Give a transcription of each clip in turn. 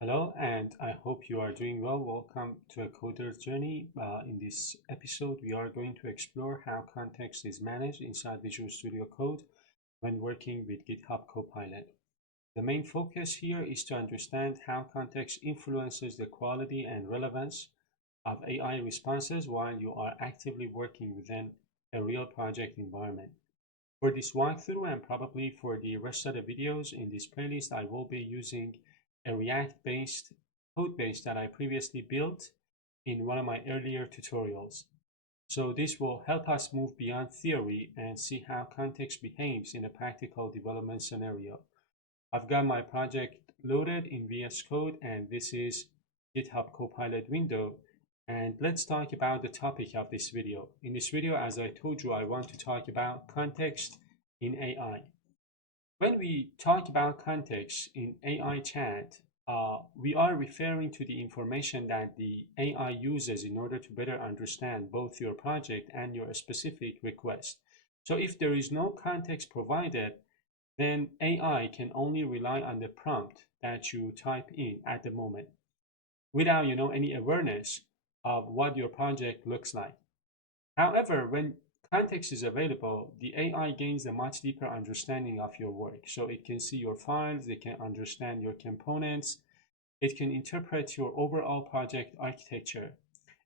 Hello, and I hope you are doing well. Welcome to a coder's journey. In this episode, we are going to explore how context is managed inside Visual Studio Code when working with GitHub Copilot. The main focus here is to understand how context influences the quality and relevance of AI responses while you are actively working within a real project environment. For this walkthrough and probably for the rest of the videos in this playlist, I will be using a React-based code base that I previously built in one of my earlier tutorials. So this will help us move beyond theory and see how context behaves in a practical development scenario. I've got my project loaded in VS Code, and this is GitHub Copilot window. And let's talk about the topic of this video. In this video, as I told you, I want to talk about context in AI. When we talk about context in AI chat, we are referring to the information that the AI uses in order to better understand both your project and your specific request. So if there is no context provided, then AI can only rely on the prompt that you type in at the moment without any awareness of what your project looks like. However, when context is available, the AI gains a much deeper understanding of your work. So it can see your files, it can understand your components, it can interpret your overall project architecture.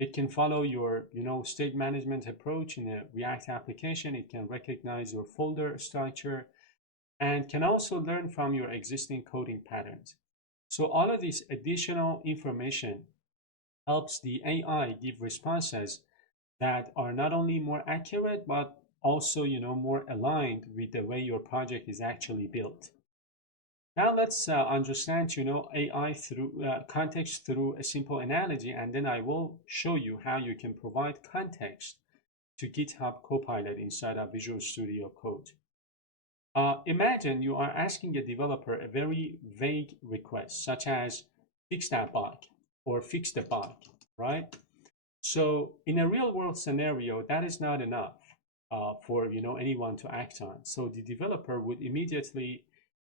It can follow your state management approach in a React application. It can recognize your folder structure and can also learn from your existing coding patterns. So all of this additional information helps the AI give responses that are not only more accurate, but also, more aligned with the way your project is actually built. Now let's understand, AI through context through a simple analogy, and then I will show you how you can provide context to GitHub Copilot inside of Visual Studio Code. Imagine you are asking a developer a very vague request, such as fix that bug or fix the bug, right? So in a real world scenario, that is not enough for anyone to act on. So the developer would immediately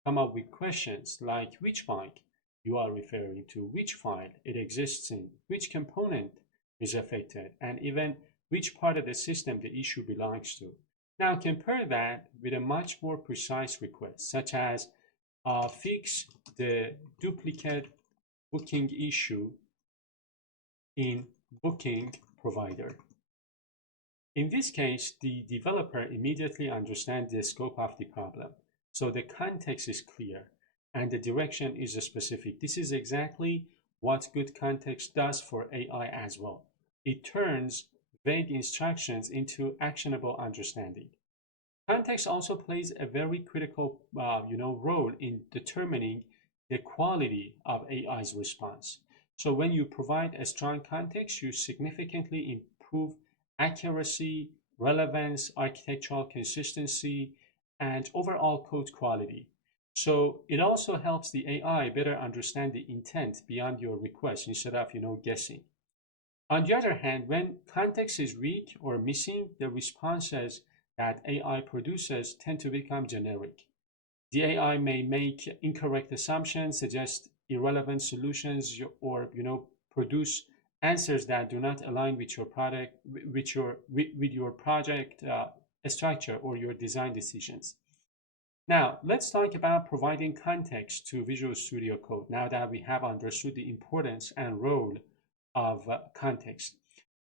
come up with questions like which bug you are referring to, which file it exists in, which component is affected, and even which part of the system the issue belongs to. Now compare that with a much more precise request, such as fix the duplicate booking issue in booking provider. In this case, the developer immediately understands the scope of the problem. So the context is clear and the direction is specific. This is exactly what good context does for AI as well. It turns vague instructions into actionable understanding. Context also plays a very critical role in determining the quality of AI's response. So when you provide a strong context, you significantly improve accuracy, relevance, architectural consistency, and overall code quality. So it also helps the AI better understand the intent beyond your request instead of guessing. On the other hand, when context is weak or missing, the responses that AI produces tend to become generic. The AI may make incorrect assumptions, suggest irrelevant solutions, or produce answers that do not align with your product, with your project structure or your design decisions. Now, let's talk about providing context to Visual Studio Code now that we have understood the importance and role of context.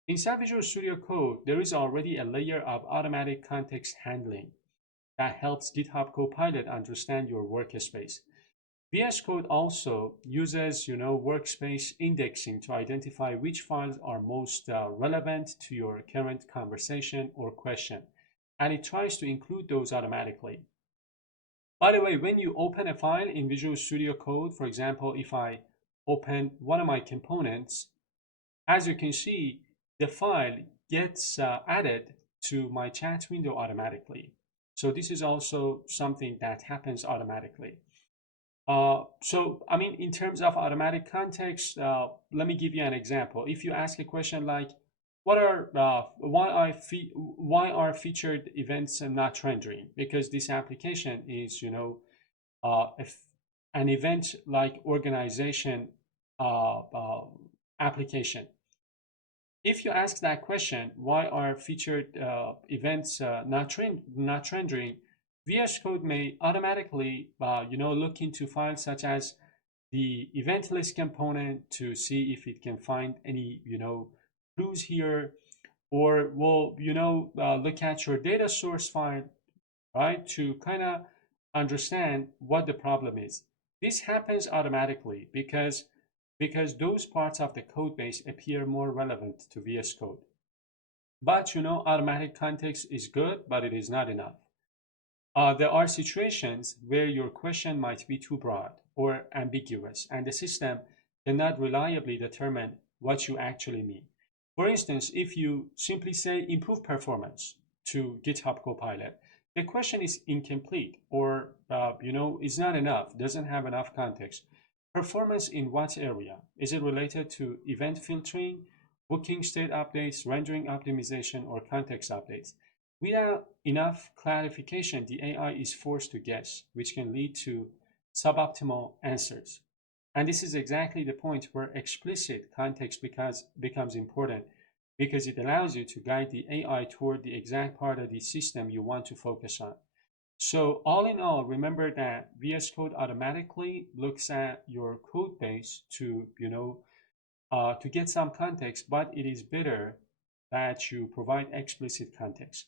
Inside Visual Studio Code, there is already a layer of automatic context handling that helps GitHub Copilot understand your workspace. VS Code also uses, workspace indexing to identify which files are most relevant to your current conversation or question, and it tries to include those automatically. By the way, when you open a file in Visual Studio Code, for example, if I open one of my components, as you can see, the file gets added to my chat window automatically. So this is also something that happens automatically. In terms of automatic context, let me give you an example. If you ask a question like, why are featured events not rendering? Because this application is, an event like organization application. If you ask that question, why are featured events not rendering? VS Code may automatically, look into files such as the event list component to see if it can find any, clues here, or will, look at your data source file, right, to kind of understand what the problem is. This happens automatically because those parts of the code base appear more relevant to VS Code. But automatic context is good, but it is not enough. There are situations where your question might be too broad or ambiguous, and the system cannot reliably determine what you actually mean. For instance, if you simply say improve performance to GitHub Copilot, the question is incomplete or is not enough, doesn't have enough context. Performance in what area? Is it related to event filtering, booking state updates, rendering optimization, or context updates? Without enough clarification, the AI is forced to guess, which can lead to suboptimal answers. And this is exactly the point where explicit context becomes important, because it allows you to guide the AI toward the exact part of the system you want to focus on. So all in all, remember that VS Code automatically looks at your code base to, to get some context, but it is better that you provide explicit context.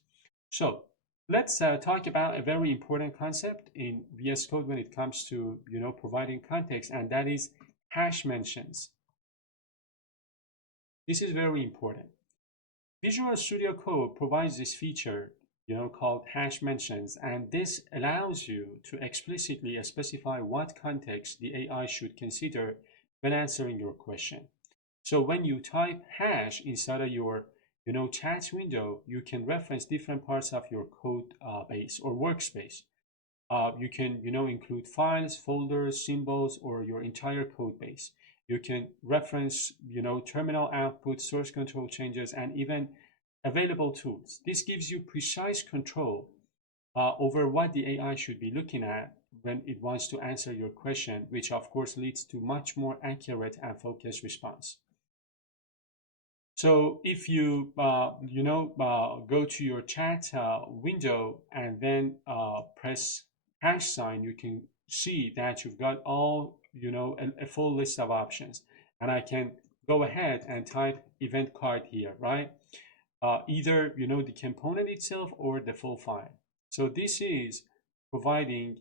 So let's talk about a very important concept in VS Code when it comes to, providing context, and that is hash mentions. This is very important. Visual Studio Code provides this feature called hash mentions, and this allows you to explicitly specify what context the AI should consider when answering your question. So when you type hash inside of your chat window, you can reference different parts of your code base or workspace. You can include files, folders, symbols, or your entire code base. You can reference terminal output, source control changes, and even available tools. This gives you precise control over what the AI should be looking at when it wants to answer your question, which of course leads to much more accurate and focused response. So if you go to your chat window and then press hash sign, you can see that you've got all a full list of options, and I can go ahead and type event card here, right? Either the component itself or the full file. So this is providing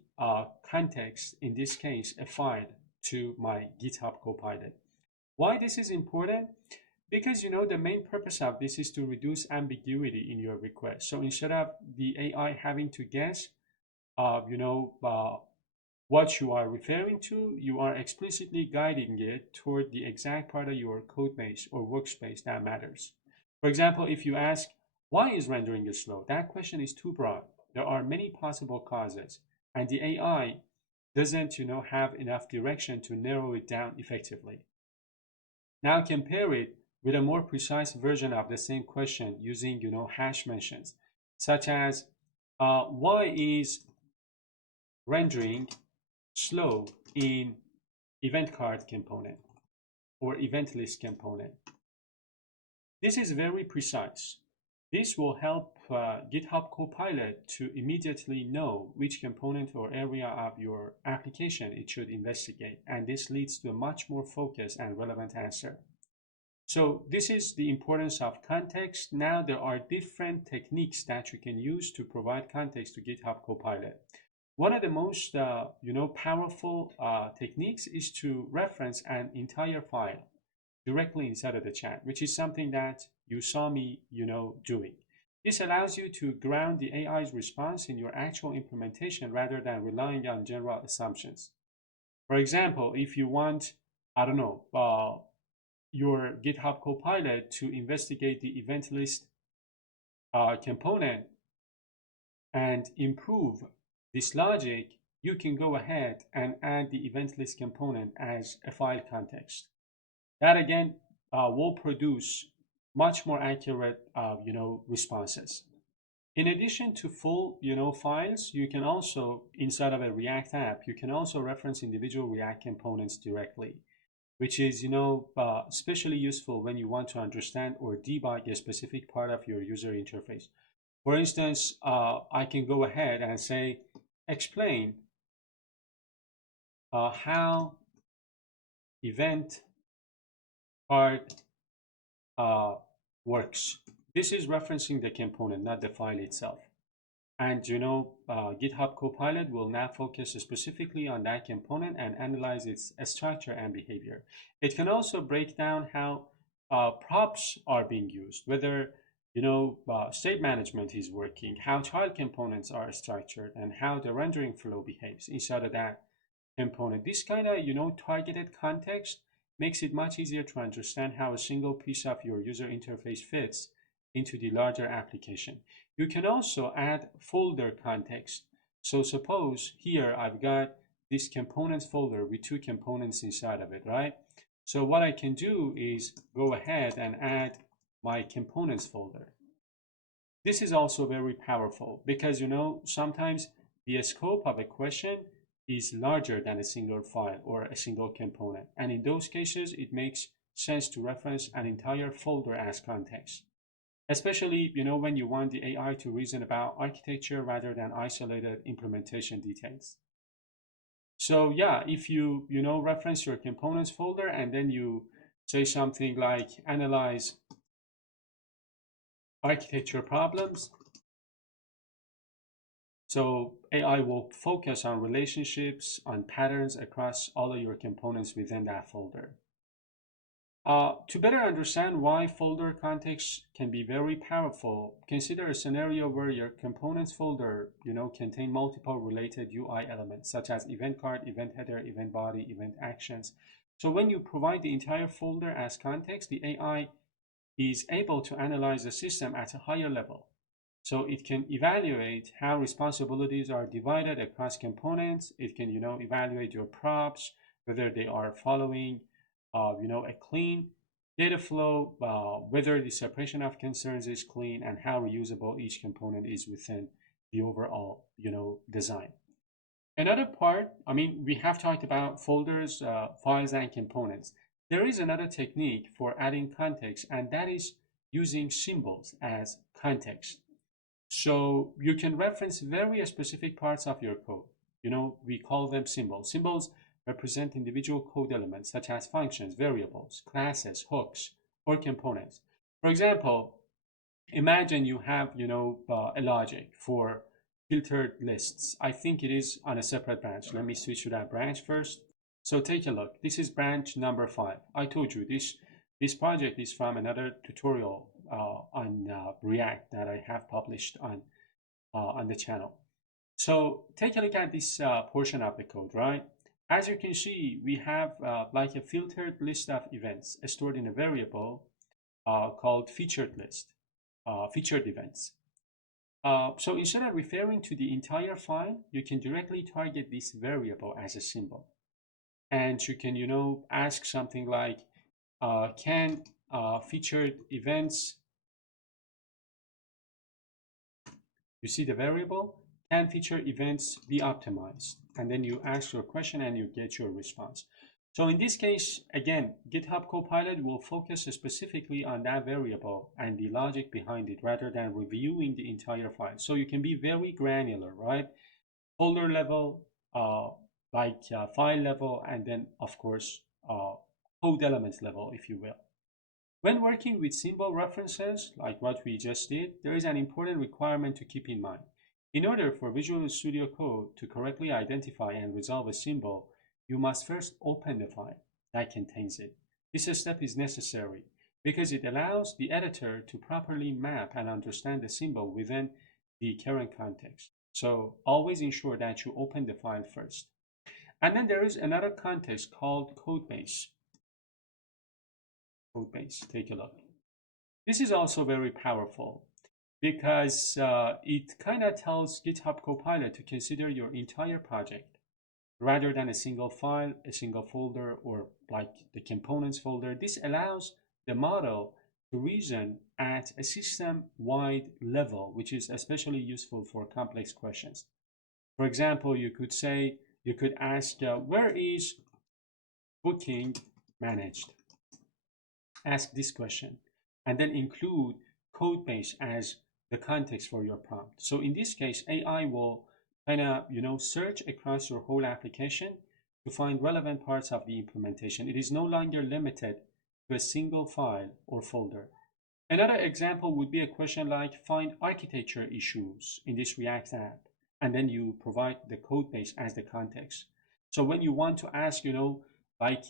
context, in this case a file, to my GitHub Copilot. Why this is important? Because the main purpose of this is to reduce ambiguity in your request. So instead of the AI having to guess what you are referring to, you are explicitly guiding it toward the exact part of your code base or workspace that matters. For example, if you ask, why is rendering slow? That question is too broad. There are many possible causes, and the AI doesn't, have enough direction to narrow it down effectively. Now compare it with a more precise version of the same question using, hash mentions, such as, why is rendering slow in event card component or event list component? This is very precise. This will help GitHub Copilot to immediately know which component or area of your application it should investigate, and this leads to a much more focused and relevant answer. So this is the importance of context. Now there are different techniques that you can use to provide context to GitHub Copilot. One of the most powerful techniques is to reference an entire file directly inside of the chat, which is something that you saw me, doing. This allows you to ground the AI's response in your actual implementation rather than relying on general assumptions. For example, if you want, I don't know, your GitHub Copilot to investigate the event list component and improve this logic, you can go ahead and add the event list component as a file context. That again will produce much more accurate, responses. In addition to full, files, you can also, inside of a React app, you can also reference individual React components directly, which is, especially useful when you want to understand or debug a specific part of your user interface. For instance, I can go ahead and say, explain how event part works. This is referencing the component, not the file itself. And GitHub Copilot will now focus specifically on that component and analyze its structure and behavior. It can also break down how props are being used, whether state management is working, how child components are structured, and how the rendering flow behaves inside of that component. This kind of targeted context makes it much easier to understand how a single piece of your user interface fits into the larger application. You can also add folder context. So suppose here I've got this components folder with two components inside of it, right? So what I can do is go ahead and add my components folder. This is also very powerful because sometimes the scope of a question is larger than a single file or a single component. And in those cases, it makes sense to reference an entire folder as context. Especially, when you want the AI to reason about architecture rather than isolated implementation details. So yeah, if you, reference your components folder and then you say something like analyze architecture problems, so AI will focus on relationships, on patterns across all of your components within that folder. To better understand why folder context can be very powerful, consider a scenario where your components folder, contain multiple related UI elements such as event card, event header, event body, event actions. So when you provide the entire folder as context, the AI is able to analyze the system at a higher level. So it can evaluate how responsibilities are divided across components. It can, evaluate your props, whether they are following, a clean data flow, whether the separation of concerns is clean, and how reusable each component is within the overall, design. Another part, we have talked about folders, files, and components. There is another technique for adding context, and that is using symbols as context. So you can reference very specific parts of your code. We call them symbols. Symbols represent individual code elements such as functions, variables, classes, hooks, or components. For example, imagine you have, a logic for filtered lists. I think it is on a separate branch. Let me switch to that branch first. So take a look. This is branch number 5. I told you this project is from another tutorial on React that I have published on the channel. So take a look at this portion of the code, right? As you can see, we have like a filtered list of events stored in a variable called featured list, featured events. So instead of referring to the entire file, you can directly target this variable as a symbol. And you can, ask something like, can featured events, you see the variable, can featured events be optimized? And then you ask your question and you get your response. So in this case, again, GitHub Copilot will focus specifically on that variable and the logic behind it rather than reviewing the entire file. So you can be very granular, right? Folder level, file level, and then of course, code elements level, if you will. When working with symbol references, like what we just did, there is an important requirement to keep in mind. In order for Visual Studio Code to correctly identify and resolve a symbol, you must first open the file that contains it. This step is necessary because it allows the editor to properly map and understand the symbol within the current context. So always ensure that you open the file first. And then there is another context called codebase. Codebase, take a look. This is also very powerful because it kind of tells GitHub Copilot to consider your entire project rather than a single file, a single folder, or like the components folder. This allows the model to reason at a system-wide level, which is especially useful for complex questions. For example, you could ask, where is booking managed? Ask this question and then include code base as the context for your prompt. So in this case, AI will kind of, search across your whole application to find relevant parts of the implementation. It is no longer limited to a single file or folder. Another example would be a question like find architecture issues in this React app, and then you provide the code base as the context. So when you want to ask, like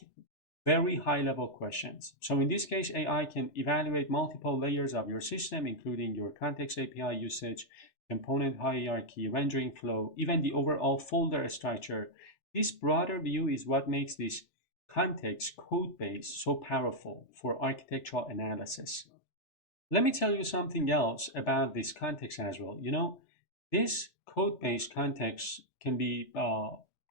very high level questions. So in this case, AI can evaluate multiple layers of your system, including your context API usage, component hierarchy, rendering flow, even the overall folder structure. This broader view is what makes this context code base so powerful for architectural analysis. Let me tell you something else about this context as well. This code-based context can be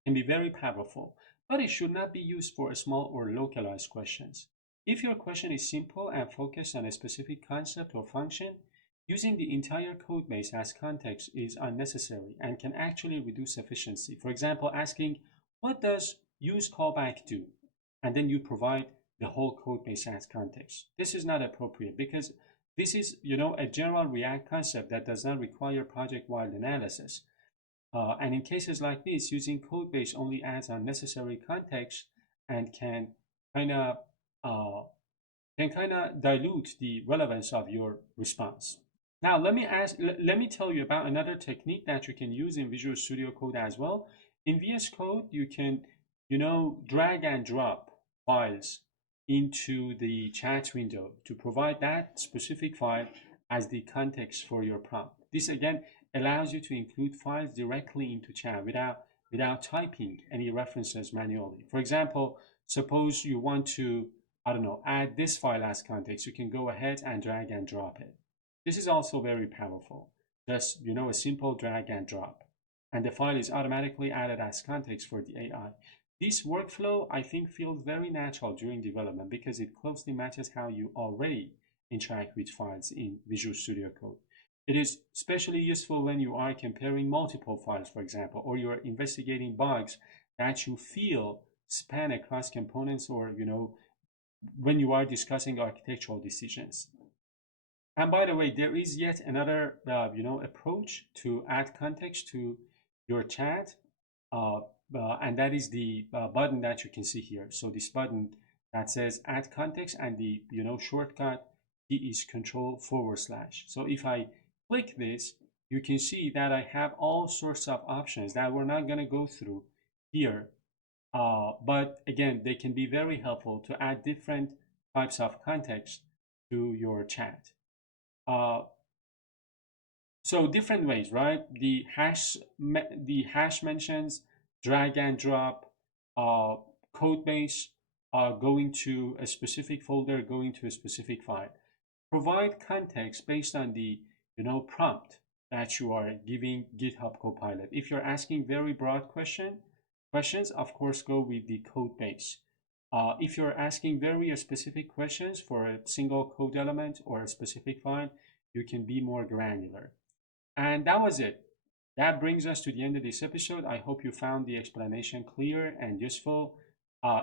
very powerful, but it should not be used for small or localized questions. If your question is simple and focused on a specific concept or function, using the entire code base as context is unnecessary and can actually reduce efficiency. For example, asking, what does use callback do? And then you provide the whole code base as context. This is not appropriate because this is, a general React concept that does not require project-wide analysis. And in cases like this, using code base only adds unnecessary context and can kind of dilute the relevance of your response. Now, let me tell you about another technique that you can use in Visual Studio Code as well. In VS Code, you can, drag and drop files into the chat window to provide that specific file as the context for your prompt. This again allows you to include files directly into chat without typing any references manually. For example, suppose you want to, add this file as context, you can go ahead and drag and drop it. This is also very powerful. Just, a simple drag and drop. And the file is automatically added as context for the AI. This workflow, I think, feels very natural during development because it closely matches how you already interact with files in Visual Studio Code. It is especially useful when you are comparing multiple files, for example, or you are investigating bugs that you feel span across components, or, when you are discussing architectural decisions. And by the way, there is yet another, approach to add context to your chat. And that is the button that you can see here. So this button that says add context, and the shortcut key is Control /. So if I click this, you can see that I have all sorts of options that we're not going to go through here. But again, they can be very helpful to add different types of context to your chat. So different ways, right? The hash mentions, drag and drop, code base, going to a specific folder, going to a specific file. Provide context based on the prompt that you are giving GitHub Copilot. If you're asking very broad questions, of course, go with the code base. If you're asking very specific questions for a single code element or a specific file, you can be more granular. And that was it. That brings us to the end of this episode. I hope you found the explanation clear and useful.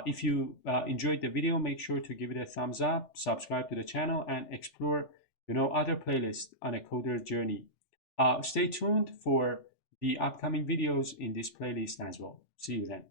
If you enjoyed the video, make sure to give it a thumbs up, subscribe to the channel, and explore other playlists on a coder's journey. Stay tuned for the upcoming videos in this playlist as well. See you then.